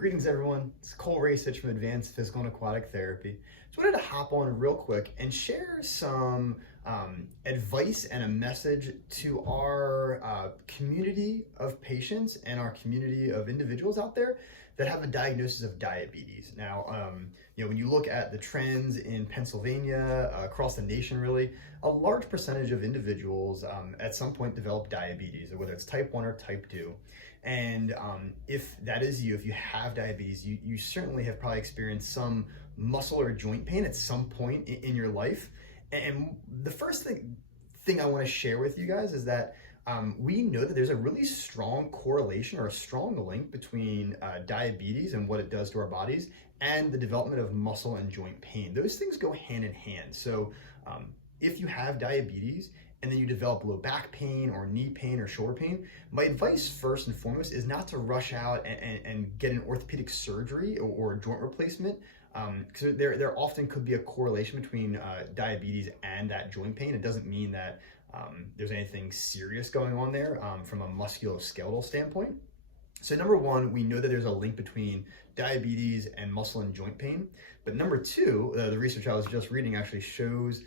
Greetings, everyone. It's Cole Rasich from Advanced Physical and Aquatic Therapy. Just wanted to hop on real quick and share some advice and a message to our community of patients and our community of individuals out there that have a diagnosis of diabetes. Now, when you look at the trends in Pennsylvania, across the nation, really, a large percentage of individuals at some point develop diabetes, whether it's type 1 or type 2. And if that is you, if you have diabetes, you certainly have probably experienced some muscle or joint pain at some point in your life. And the first thing I want to share with you guys is that we know that there's a really strong correlation or a strong link between diabetes and what it does to our bodies and the development of muscle and joint pain. Those things go hand in hand. So if you have diabetes and then you develop low back pain or knee pain or shoulder pain, my advice first and foremost is not to rush out and get an orthopedic surgery or a joint replacement, because there often could be a correlation between diabetes and that joint pain. It doesn't mean that there's anything serious going on there from a musculoskeletal standpoint. So number one, we know that there's a link between diabetes and muscle and joint pain. But number two, the research I was just reading actually shows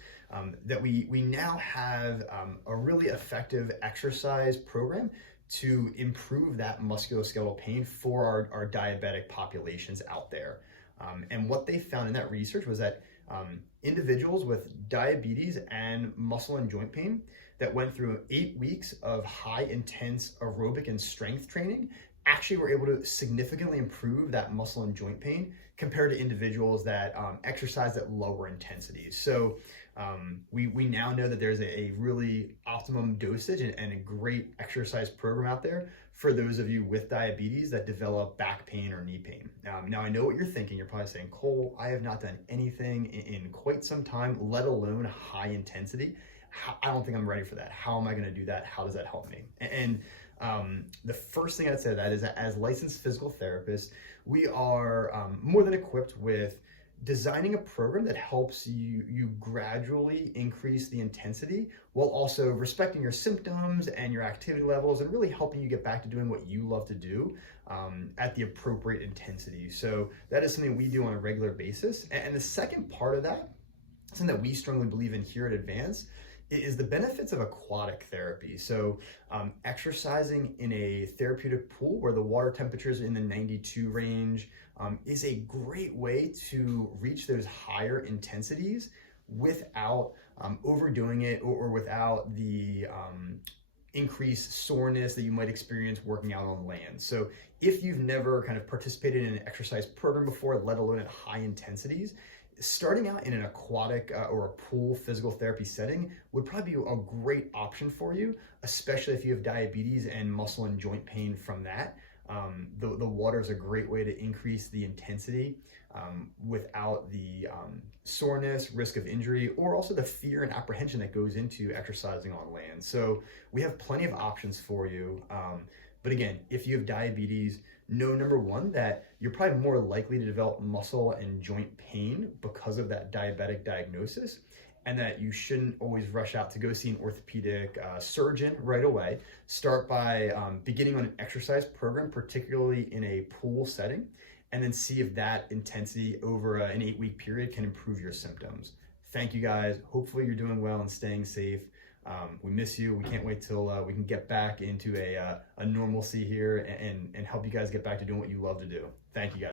that we now have a really effective exercise program to improve that musculoskeletal pain for our diabetic populations out there. And what they found in that research was that individuals with diabetes and muscle and joint pain that went through 8 weeks of high intense aerobic and strength training actually were able to significantly improve that muscle and joint pain compared to individuals that exercise at lower intensities. So we now know that there's a really optimum dosage and a great exercise program out there for those of you with diabetes that develop back pain or knee pain. Now I know what you're thinking. You're probably saying, Cole, I have not done anything in quite some time, let alone high intensity. I don't think I'm ready for that. How am I going to do that? How does that help me? And the first thing I'd say to that is that as licensed physical therapists, we are more than equipped with designing a program that helps you gradually increase the intensity while also respecting your symptoms and your activity levels and really helping you get back to doing what you love to do at the appropriate intensity. So that is something we do on a regular basis. And the second part of that, something that we strongly believe in here at Advance, is the benefits of aquatic therapy. So exercising in a therapeutic pool where the water temperature is in the 92 range is a great way to reach those higher intensities without overdoing it or without the increased soreness that you might experience working out on land. So if you've never kind of participated in an exercise program before, let alone at high intensities, starting out in an aquatic or a pool physical therapy setting would probably be a great option for you, especially if you have diabetes and muscle and joint pain from that. The water is a great way to increase the intensity without the soreness, risk of injury, or also the fear and apprehension that goes into exercising on land. So we have plenty of options for you. But again, if you have diabetes, know number one, that you're probably more likely to develop muscle and joint pain because of that diabetic diagnosis, and that you shouldn't always rush out to go see an orthopedic surgeon right away. Start by beginning on an exercise program, particularly in a pool setting, and then see if that intensity over an 8-week period can improve your symptoms. Thank you guys. Hopefully you're doing well and staying safe. We miss you. We can't wait till we can get back into a normalcy here and help you guys get back to doing what you love to do. Thank you guys.